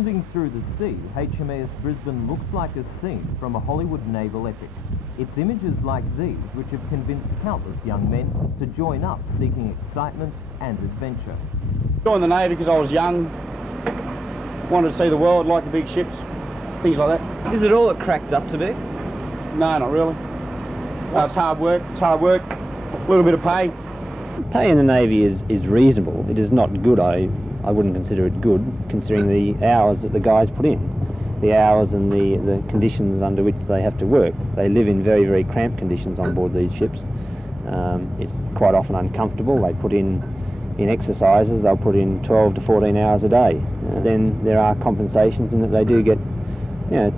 Pounding through the sea, HMAS Brisbane looks like a scene from a Hollywood naval epic. It's images like these which have convinced countless young men to join up seeking excitement and adventure. Joined the Navy because I was young, wanted to see the world, like the big ships, things like that. Is it all it cracked up to be? No, not really. It's hard work, a little bit of pay. Pay in the Navy is reasonable. It is not good. I wouldn't consider it good, considering the hours that the guys put in. The hours and the conditions under which they have to work. They live in very, very cramped conditions on board these ships. It's quite often uncomfortable. They put in exercises, they'll put in 12 to 14 hours a day. Then there are compensations in that they do get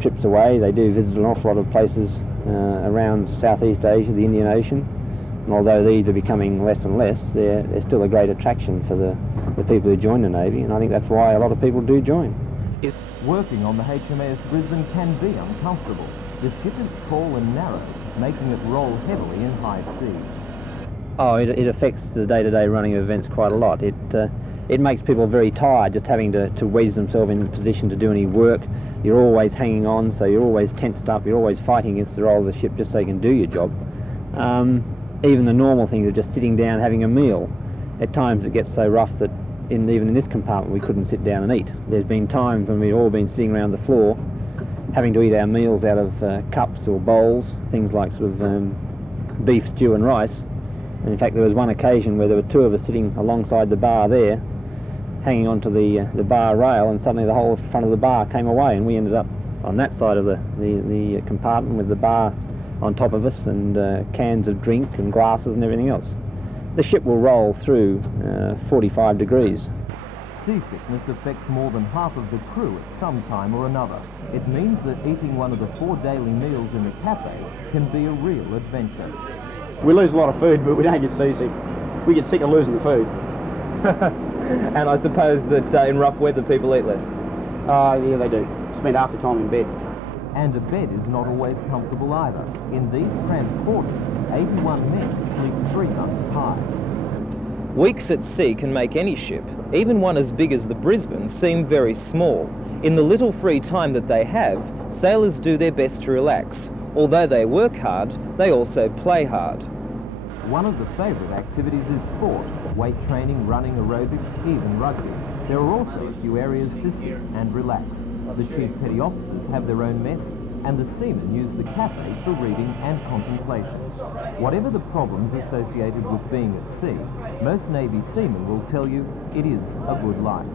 trips away. They do visit an awful lot of places around Southeast Asia, the Indian Ocean. And although these are becoming less and less, they're still a great attraction for the people who join the Navy, and I think that's why a lot of people do join. Working on the HMAS Brisbane can be uncomfortable. The ship is tall and narrow, making it roll heavily in high seas. Oh, it affects the day-to-day running of events quite a lot. It makes people very tired, just having to wedge themselves in a position to do any work. You're always hanging on, so you're always tensed up, you're always fighting against the roll of the ship just so you can do your job. Even the normal things of just sitting down having a meal, at times it gets so rough that even in this compartment we couldn't sit down and eat. There's been times when we've all been sitting around the floor having to eat our meals out of cups or bowls, things like sort of beef stew and rice. And in fact there was one occasion where there were two of us sitting alongside the bar there, hanging onto the bar rail, and suddenly the whole front of the bar came away and we ended up on that side of the compartment with the bar on top of us and cans of drink and glasses and everything else. The ship will roll through 45 degrees. Seasickness affects more than half of the crew at some time or another. It means that eating one of the 4 daily meals in the cafe can be a real adventure. We lose a lot of food, but we don't get seasick. We get sick of losing the food. And I suppose that in rough weather people eat less? Yeah, they do. Spend half the time in bed. And a bed is not always comfortable either. In these transporters, 81 men sleep 3 months high. Weeks at sea can make any ship, even one as big as the Brisbane, seem very small. In the little free time that they have, sailors do their best to relax. Although they work hard, they also play hard. One of the favourite activities is sport, weight training, running, aerobics, even rugby. There are also a few areas to sit and relax. The chief petty officers have their own mess, and the seamen use the cafe for reading and contemplation. Whatever the problems associated with being at sea, most Navy seamen will tell you it is a good life.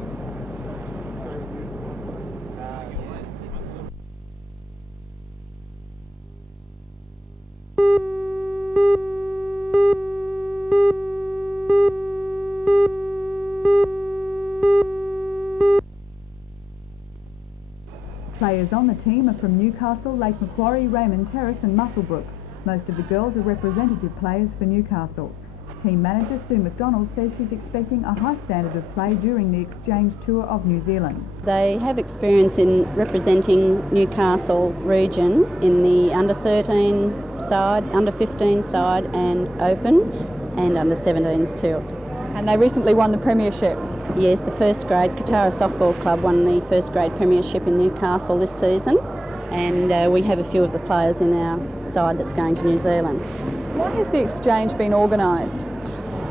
Players on the team are from Newcastle, Lake Macquarie, Raymond Terrace and Muswellbrook. Most of the girls are representative players for Newcastle. Team manager Sue McDonald says she's expecting a high standard of play during the exchange tour of New Zealand. They have experience in representing Newcastle region in the under 13 side, under 15 side and open, and under 17s too. And they recently won the premiership. Yes, the first grade Katara Softball Club won the first grade premiership in Newcastle this season, and we have a few of the players in our side that's going to New Zealand. Why has the exchange been organised?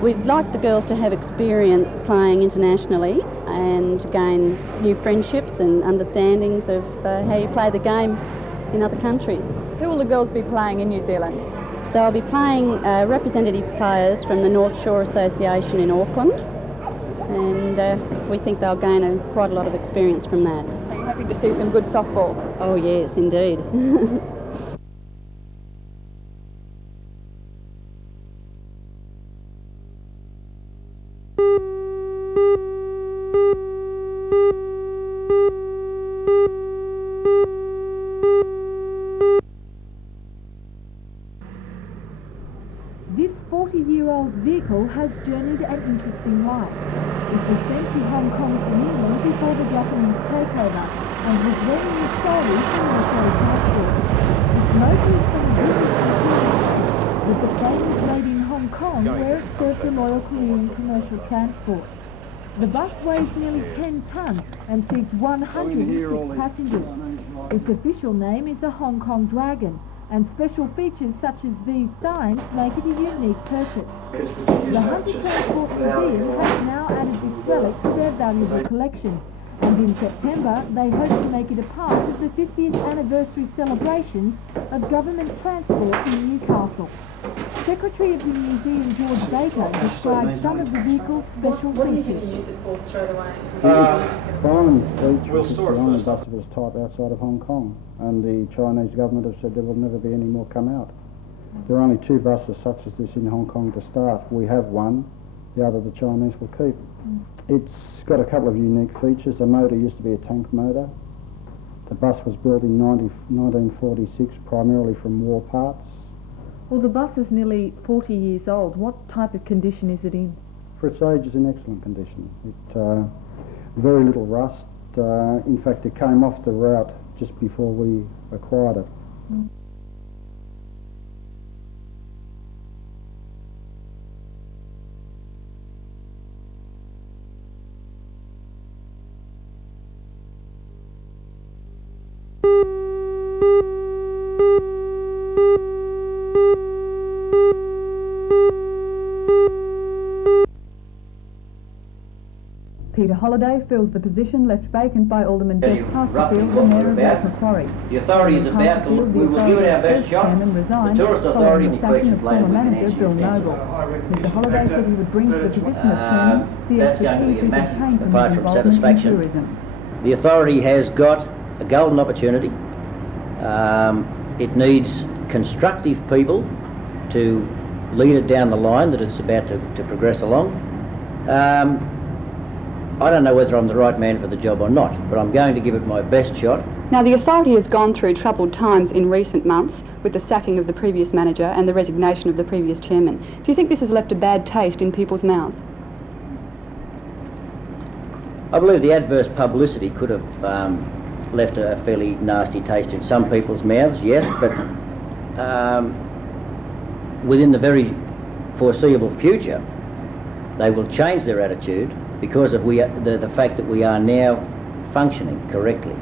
We'd like the girls to have experience playing internationally and gain new friendships and understandings of how you play the game in other countries. Who will the girls be playing in New Zealand? They'll be playing representative players from the North Shore Association in Auckland, and we think they'll gain quite a lot of experience from that. Are you happy to see some good softball? Oh yes, indeed. This 40-year-old vehicle has journeyed an interesting life. It was sent to Hong Kong from England before the Japanese takeover and was then used solely for military transport. Its motor is from British material, with the plane made in Hong Kong where it served the Royal Korean commercial transport. The bus weighs nearly 10 tonnes and seats 106 passengers. Its official name is the Hong Kong Dragon, and special features such as these signs make it a unique purchase. The Hunter Transport Museum has now added this relic to their valuable collection, and in September they hope to make it a part of the 50th anniversary celebrations of government transport in Newcastle. Secretary of the museum, George Baker, described some of the vehicle's special features. What are you going to use it for straight away? We'll store it first. Bus of its type outside of Hong Kong, and the Chinese government have said there will never be any more come out. There are only 2 buses such as this in Hong Kong to start. We have one, the other the Chinese will keep. It's got a couple of unique features. The motor used to be a tank motor. The bus was built in 1946 primarily from war parts. Well, the bus is nearly 40 years old. What type of condition is it in? For its age, it's in excellent condition. Very little rust. In fact, it came off the route just before we acquired it. Peter Holliday fills the position left vacant by Alderman Jeff Casterfield, the Mayor of Lake Macquarie. The authority is about to look. We will give it our best shot. The Tourist Authority, any questions later, we can answer Bill Noble. Mr Holliday said he would bring to the position of chairman the that's going to be a expertise massive obtained from departure his from involvement in satisfaction. tourism. The authority has got a golden opportunity. It needs constructive people to lead it down the line that it's about to progress along. I don't know whether I'm the right man for the job or not, but I'm going to give it my best shot. Now, the authority has gone through troubled times in recent months with the sacking of the previous manager and the resignation of the previous chairman. Do you think this has left a bad taste in people's mouths? I believe the adverse publicity could have left a fairly nasty taste in some people's mouths, yes, but within the very foreseeable future, they will change their attitude because of the fact that we are now functioning correctly.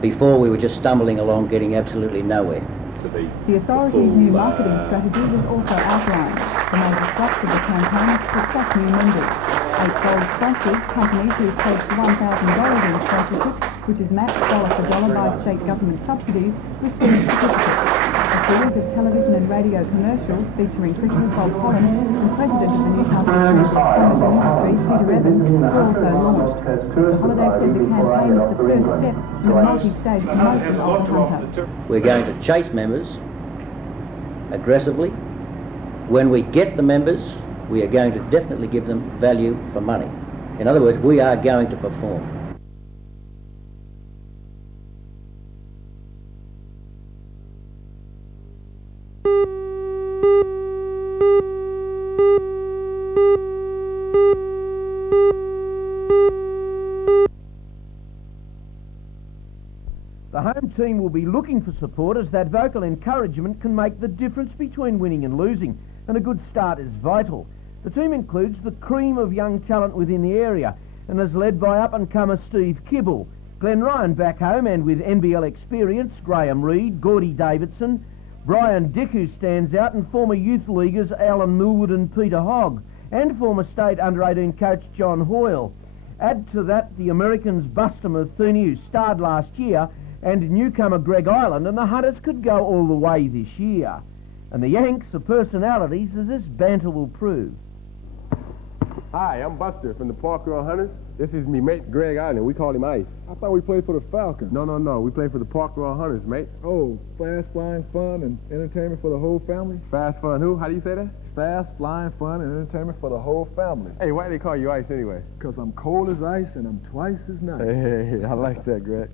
Before we were just stumbling along, getting absolutely nowhere. The authority's new marketing strategy was also outlined. The major thrust of the campaign is to attract new members. 8 gold sponsors, companies who pledged $1,000 in sponsorship, which is matched dollar for dollar by state government subsidies, received certificates. A series of television and radio commercials featuring cricketer Bob Holland and President of the Newcastle Industry, Peter Evans, were also launched. Mr Holliday said the campaign is the first step in a multi-stage promotion of the Hunter. We're going to chase members aggressively. When we get the members, we are going to definitely give them value for money. In other words, we are going to perform. The home team will be looking for supporters. That vocal encouragement can make the difference between winning and losing, and a good start is vital. The team includes the cream of young talent within the area and is led by up-and-comer Steve Kibble, Glenn Ryan back home and with NBL experience, Graham Reid, Gordy Davidson, Brian Dick, who stands out, and former youth leaguers Alan Millwood and Peter Hogg, and former state under-18 coach John Hoyle. Add to that the Americans Buster Matheny, who starred last year, and newcomer Greg Ireland, and the Hunters could go all the way this year. And the Yanks are personalities, as this banter will prove. Hi, I'm Buster from the Park Royal Hunters. This is me mate Greg Ireland. We call him Ice. I thought we played for the Falcons. No. We play for the Park Royal Hunters, mate. Oh, fast, flying fun and entertainment for the whole family? Fast fun who? How do you say that? Fast, flying fun and entertainment for the whole family. Hey, why do they call you Ice anyway? Because I'm cold as ice and I'm twice as nice. Hey, I like that, Greg.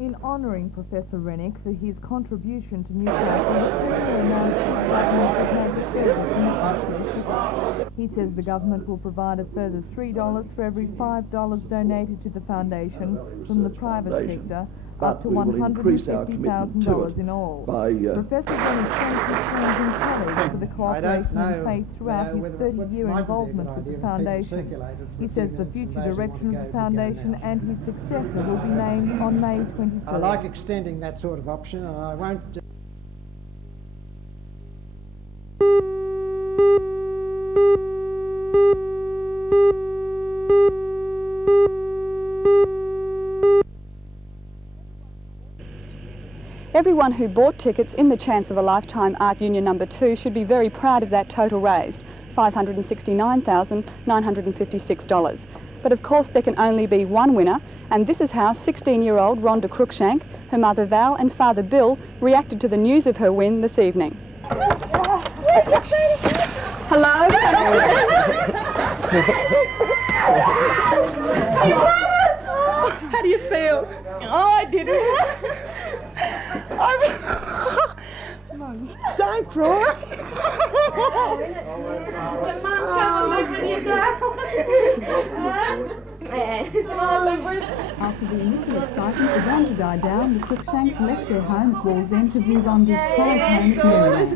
In honouring Professor Rennick for his contribution to Newcastle, the announced He says the government will provide a further $3 for every $5 donated to the foundation from the private sector, up to $150,000 in all. Professor Rennick thanks his friends and colleagues for the cooperation and faith throughout his 30-year involvement with the foundation. He says the future direction of the foundation and his successor will be named on May 23rd. I like extending that sort of option, and I won't... Everyone who bought tickets in the Chance of a Lifetime Art Union number 2 should be very proud of that total raised, $569,956. But of course there can only be one winner, and this is how 16-year-old Rhonda Cruikshank, her mother Val and father Bill reacted to the news of her win this evening. Hello? How do you feel? Oh, I didn't. Don't cry. Can Mum come and live with you, Dad? After the initial excitement began to die down, the Cruikshanks left their home at Wall's End to view Rhonda's pride home at Maryland.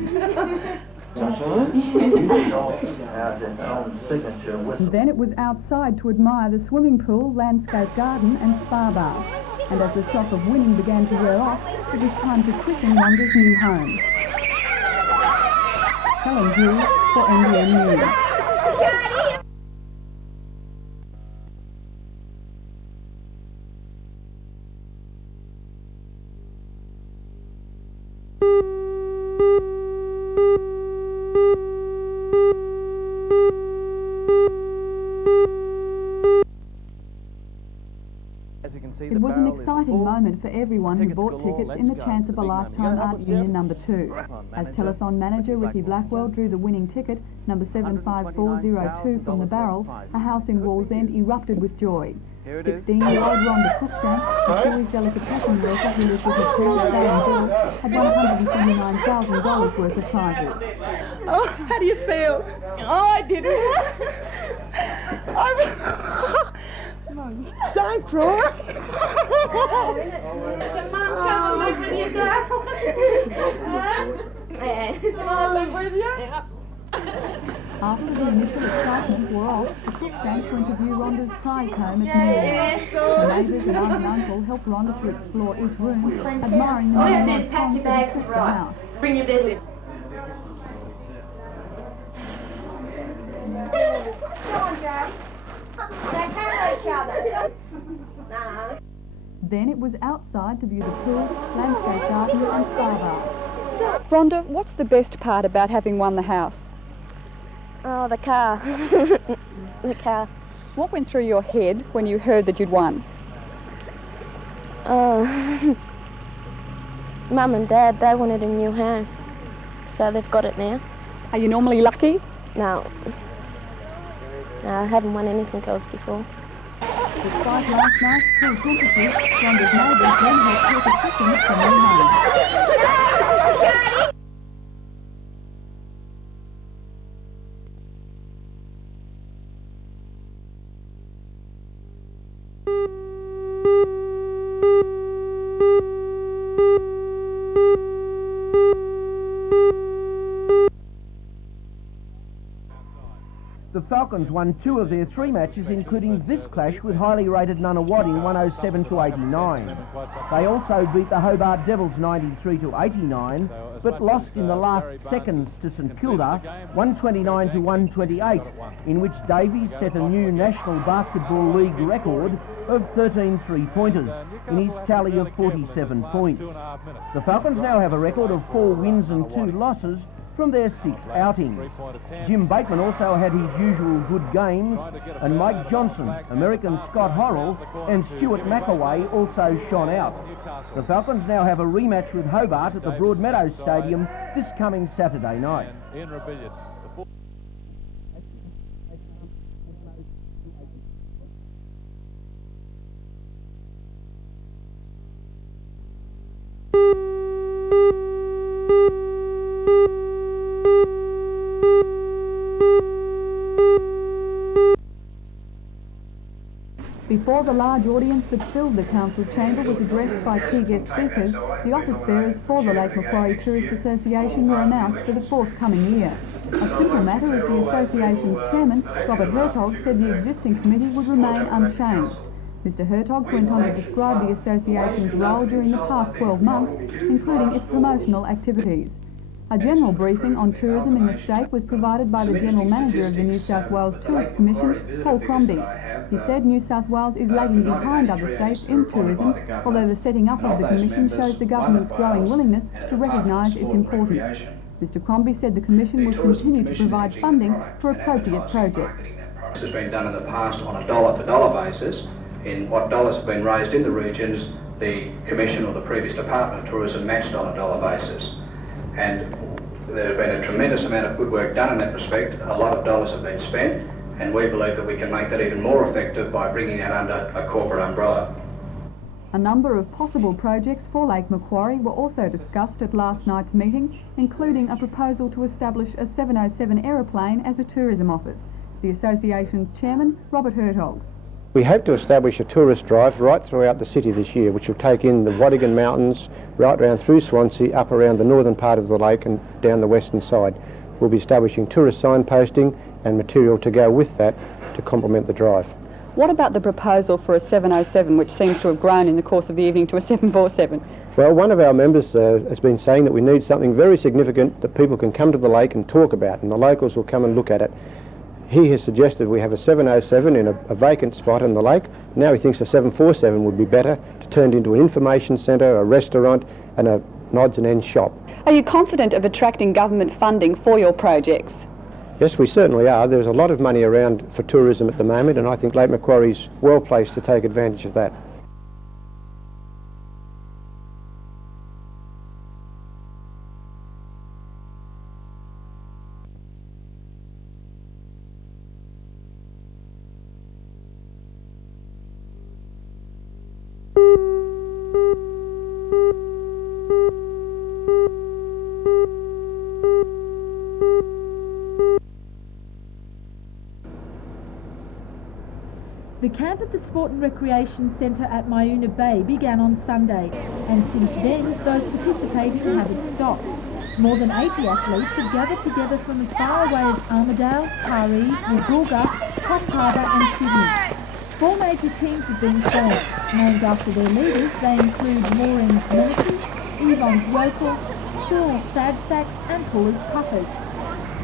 And then it was outside to admire the swimming pool, landscape garden and spa bar. And as the shock of winning began to wear off, it was time to christen Rhonda's new home. Helen Drew for NBN News. It was an exciting moment for everyone who bought tickets in the Chance of a Lifetime Art Union number 2. As telethon manager Ricky Blackwell drew the winning ticket, number 75402 from the barrel, a house in Wall's End erupted with joy. 16-year-old Rhonda Cruikshank, a Torres delicatessen worker who was with her parents Dale and Bill, had $129,000 worth of prizes. Oh, how do you feel? Oh, I didn't. Don't cry. Can Mum come and live with you, Dad? Can I live with you? After the initial excitement wore off, the Cruikshanks went to view Rhonda's prize home at Maryland. The neighbours and aunt and uncle helped Rhonda to explore each room, admiring the new Hong Kong that had cooked them out. Bring your bed with. Go on, Joe. They carry each other. No. Then it was outside to view the pool, landscape garden and spa bar. Rhonda, what's the best part about having won the house? Oh, the car. The car. What went through your head when you heard that you'd won? Oh, Mum and Dad, they wanted a new home, so they've got it now. Are you normally lucky? No. I haven't won anything else before. Despite last night's cool temperatures, Rhonda's neighbours then had perfect chickens from their home. The Falcons won 2 of their 3 matches, including this clash with highly rated Nunawading 107-89. They also beat the Hobart Devils 93-89, but lost in the last seconds to St Kilda 129-128, in which Davies set a new National Basketball League record of 13 three-pointers in his tally of 47 points. The Falcons now have a record of 4 wins and 2 losses from their 6 outings. Jim Bateman also had his usual good games, and Mike Johnson, American Scott Horrell and Stuart McAway also shone out. The Falcons now have a rematch with Hobart at the Broadmeadows Stadium this coming Saturday night. Before the large audience that filled the council chamber was addressed by key guest speakers, the office bearers for the Lake Macquarie Tourist Association were announced for the forthcoming year. A simple matter as the association's chairman, Robert Hertog, said the existing committee would remain unchanged. Mr Hertog went on to describe the association's role during the past 12 months, including its promotional activities. A general briefing on tourism in the state was provided by the General Manager of the New South Wales Tourist Commission, Paul Crombie. He said New South Wales is lagging behind other states in tourism, although the setting up of the Commission shows the government's growing willingness to recognise its importance. Mr Crombie said the Commission will continue to provide funding for appropriate projects. This has been done in the past on a dollar-for-dollar basis. In what dollars have been raised in the regions, the Commission or the previous Department of Tourism matched on a dollar basis. And there has been a tremendous amount of good work done in that respect. A lot of dollars have been spent, and we believe that we can make that even more effective by bringing that under a corporate umbrella. A number of possible projects for Lake Macquarie were also discussed at last night's meeting, including a proposal to establish a 707 aeroplane as a tourism office. The association's chairman, Robert Hertog. We hope to establish a tourist drive right throughout the city this year, which will take in the Wadigan Mountains, right around through Swansea, up around the northern part of the lake and down the western side. We'll be establishing tourist signposting and material to go with that to complement the drive. What about the proposal for a 707, which seems to have grown in the course of the evening to a 747? Well, one of our members has been saying that we need something very significant that people can come to the lake and talk about, and the locals will come and look at it. He has suggested we have a 707 in a vacant spot in the lake. Now he thinks a 747 would be better to turn into an information centre, a restaurant and a odds and ends shop. Are you confident of attracting government funding for your projects? Yes, we certainly are. There's a lot of money around for tourism at the moment, and I think Lake Macquarie's well placed to take advantage of that. The camp at the Sport and Recreation Centre at Myuna Bay began on Sunday, and since then those participating haven't stopped. More than 80 athletes have gathered together from as far away as Armidale, Taree, Woolgoolga, Coffs Harbour and Sydney. 4 major teams have been formed. Named after their leaders, they include Maureen's Menacee, Yvonne's Wokel, Shaw's Sadsack and Fuller's Puffers.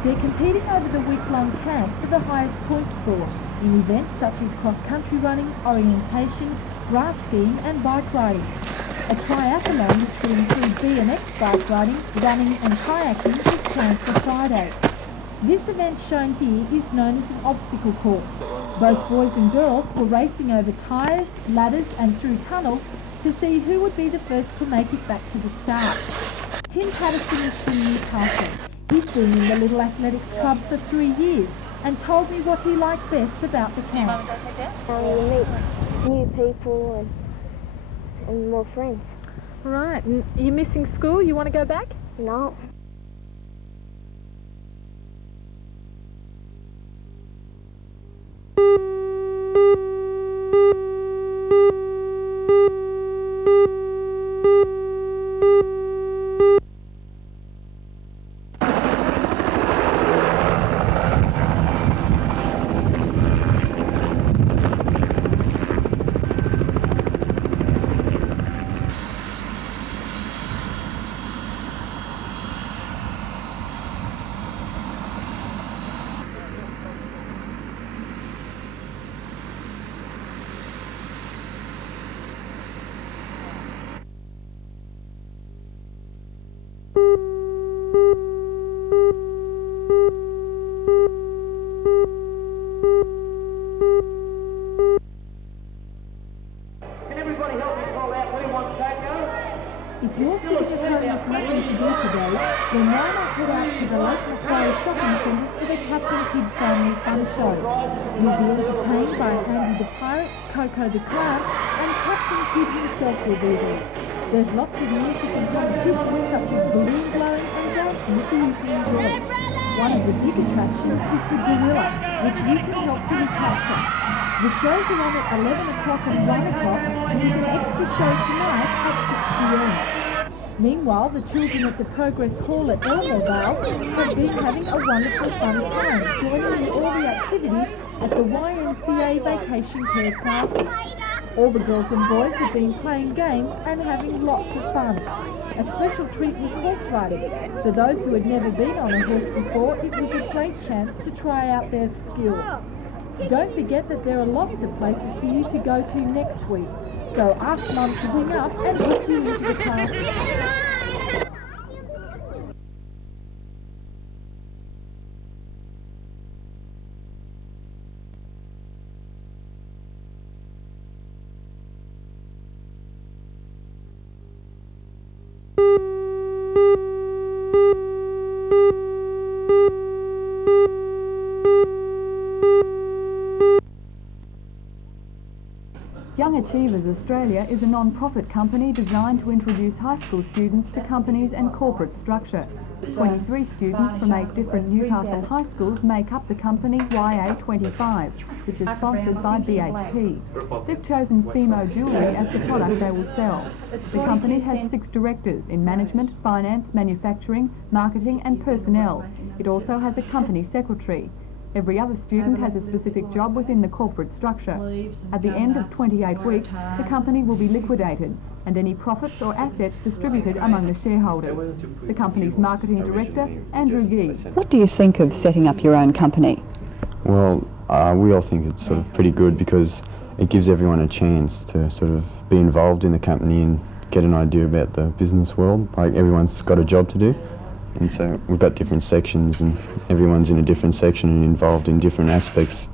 They're competing over the week-long camp for the highest point score in events such as cross-country running, orientation, grass skiing and bike riding. A triathlon which will include BMX bike riding, running and kayaking is planned for Friday. This event shown here is known as an obstacle course. Both boys and girls were racing over tyres, ladders and through tunnels to see who would be the first to make it back to the start. Tim Patterson is from Newcastle. He's been in the Little Athletics Club for 3 years and told me what he liked best about the camp. You meet new people and more friends. Right, and are you missing school? You want to go back? No. If you're sitting at home with nothing to do today, then why not head out to the Lake Macquarie Shopping Centre for the Captain Kidd Family Fun Show. You'll be entertained by Andy the Pirate, Coco the Clown, and Captain Kidd himself will be there. There's lots of music and competitions such as balloon blowing and dancing for you to enjoy. One of the big attractions is the gorilla, which you can help to recapture. The shows are on at 11 o'clock and 1 o'clock, and there's an extra show tonight at 6 p.m. Meanwhile, the children at the Progress Hall at Elmore have been having a wonderful fun time, joining in all the activities at the YMCA Vacation Care classes. All the girls and boys have been playing games and having lots of fun. A special treat was horse riding. For those who had never been on a horse before, it was a great chance to try out their skills. Don't forget that there are lots of places for you to go to next week. So ask Mum to bring up and book you into the classes. Young Achievers Australia is a non-profit company designed to introduce high school students to companies and corporate structure. 23 students from 8 different Newcastle high schools make up the company YA25, which is sponsored by BHP. They've chosen Fimo Jewellery as the product they will sell. The company has 6 directors in management, finance, manufacturing, marketing and personnel. It also has a company secretary. Every other student has a specific job within the corporate structure. At the end of 28 weeks, the company will be liquidated and any profits or assets distributed among the shareholders. The company's marketing director, Andrew Gee. What do you think of setting up your own company? Well, we all think it's sort of pretty good because it gives everyone a chance to sort of be involved in the company and get an idea about the business world. Like, everyone's got a job to do. And so we've got different sections and everyone's in a different section and involved in different aspects.